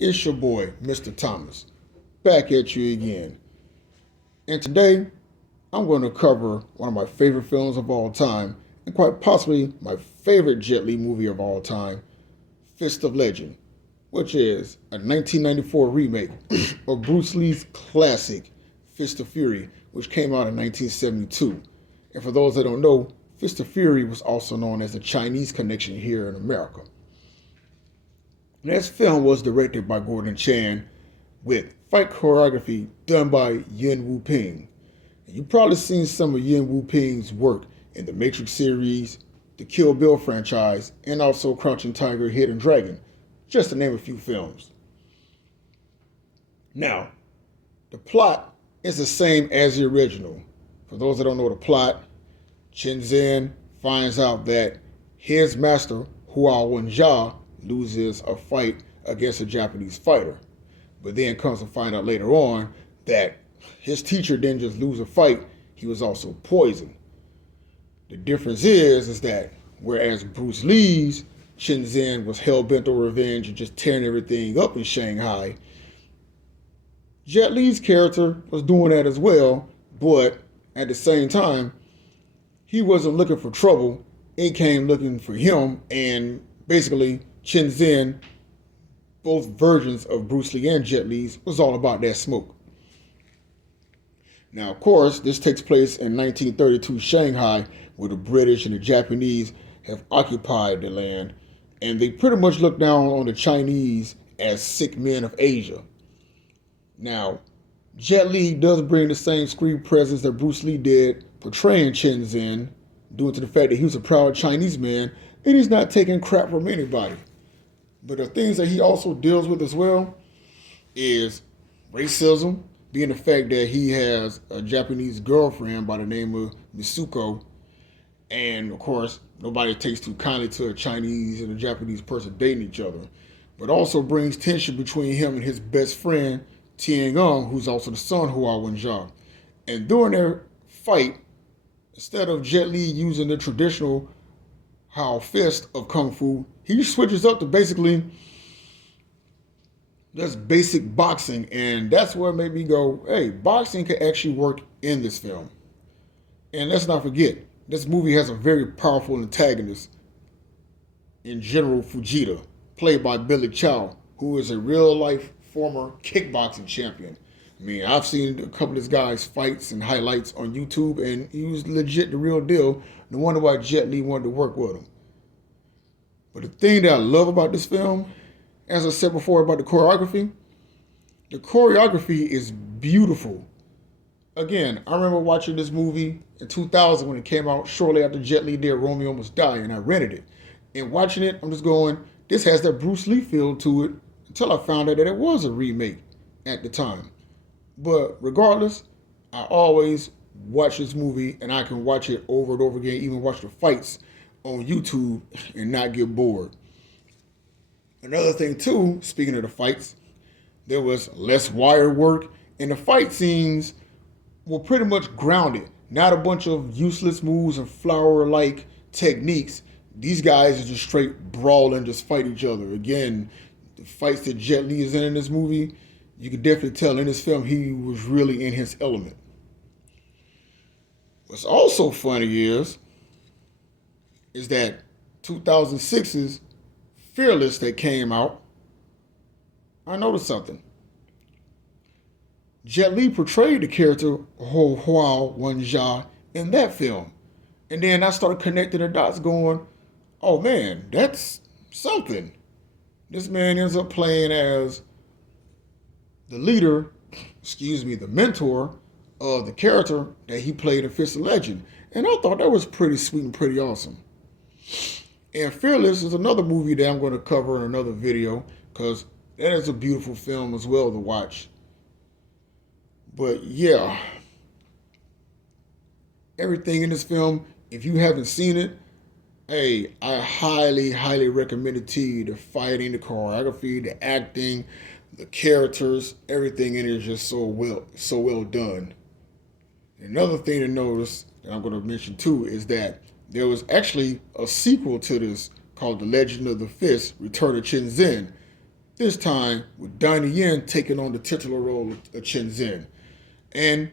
It's your boy, Mr. Thomas, back at you again. And today, I'm going to cover one of my favorite films of all time, and quite possibly my favorite Jet Li movie of all time, Fist of Legend, which is a 1994 remake of Bruce Lee's classic Fist of Fury, which came out in 1972. And for those that don't know, Fist of Fury was also known as the Chinese Connection here in America. This film was directed by Gordon Chan with fight choreography done by Yuen Wu Ping. And you've probably seen some of Yuen Wu Ping's work in the Matrix series, the Kill Bill franchise, and also Crouching Tiger, Hidden Dragon, just to name a few films. Now, the plot is the same as the original. For those that don't know the plot, Chen Zhen finds out that his master, Hua Wenjia, loses a fight against a Japanese fighter. But then comes to find out later on that his teacher didn't just lose a fight, he was also poisoned. The difference is that whereas Bruce Lee's Chen Zhen was hell-bent on revenge and just tearing everything up in Shanghai, Jet Li's character was doing that as well, but at the same time, he wasn't looking for trouble. It came looking for him, and basically Chen Zhen, both versions of Bruce Lee and Jet Li's, was all about that smoke. Now, of course, this takes place in 1932 Shanghai, where the British and the Japanese have occupied the land, and they pretty much look down on the Chinese as sick men of Asia. Now, Jet Li does bring the same screen presence that Bruce Lee did, portraying Chen Zhen, due to the fact that he was a proud Chinese man, and he's not taking crap from anybody. But the things that he also deals with as well is racism, being the fact that he has a Japanese girlfriend by the name of Mitsuko. And of course, nobody takes too kindly to a Chinese and a Japanese person dating each other. But also brings tension between him and his best friend, Tian Ung, who's also the son of Hua Wenjia. And during their fight, instead of Jet Li using the traditional Hao fist of Kung Fu, he switches up to basically just basic boxing. And that's where it made me go, hey, boxing could actually work in this film. And let's not forget, this movie has a very powerful antagonist in General Fujita, played by Billy Chow, who is a real-life former kickboxing champion. I mean, I've seen a couple of this guy's fights and highlights on YouTube, and he was legit the real deal. No wonder why Jet Li wanted to work with him. But the thing that I love about this film, as I said before about the choreography is beautiful. Again, I remember watching this movie in 2000 when it came out, shortly after Jet Li did Romeo Must Die, and I rented it. And watching it, I'm just going, this has that Bruce Lee feel to it, until I found out that it was a remake at the time. But regardless, I always watch this movie, and I can watch it over and over again, even watch the fights on YouTube and not get bored. Another thing too, speaking of the fights, there was less wire work, and the fight scenes were pretty much grounded. Not a bunch of useless moves and flower-like techniques. These guys are just straight brawl and just fight each other. Again, the fights that Jet Li is in this movie, you can definitely tell in this film he was really in his element. What's also funny is that 2006's Fearless that came out, I noticed something. Jet Li portrayed the character Hua Wenjia in that film. And then I started connecting the dots going, oh man, that's something. This man ends up playing as the leader, the mentor of the character that he played in Fist of Legend. And I thought that was pretty sweet and pretty awesome. And Fearless is another movie that I'm going to cover in another video, because that is a beautiful film as well to watch. But yeah, everything in this film, if you haven't seen it, hey, I highly, highly recommend it to you. The fighting, the choreography, the acting, the characters, everything in it is just so well done. Another thing to notice that I'm going to mention too is that there was actually a sequel to this called The Legend of the Fist, Return of Chen Zhen. This time with Donnie Yen taking on the titular role of Chen Zhen. And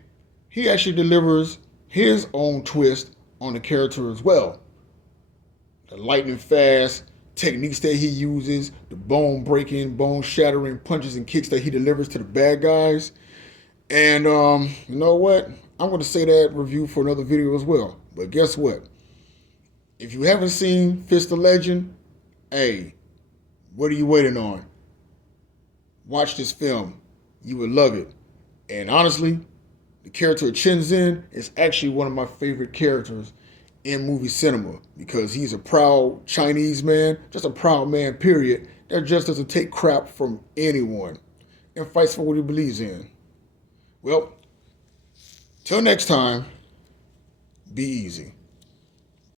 he actually delivers his own twist on the character as well. The lightning fast techniques that he uses, the bone breaking, bone shattering punches and kicks that he delivers to the bad guys. And you know what? I'm going to say that review for another video as well. But guess what? If you haven't seen Fist of Legend, hey, what are you waiting on? Watch this film. You would love it. And honestly, the character of Chen Zhen is actually one of my favorite characters in movie cinema because he's a proud Chinese man, just a proud man, period, that just doesn't take crap from anyone and fights for what he believes in. Well, till next time, be easy.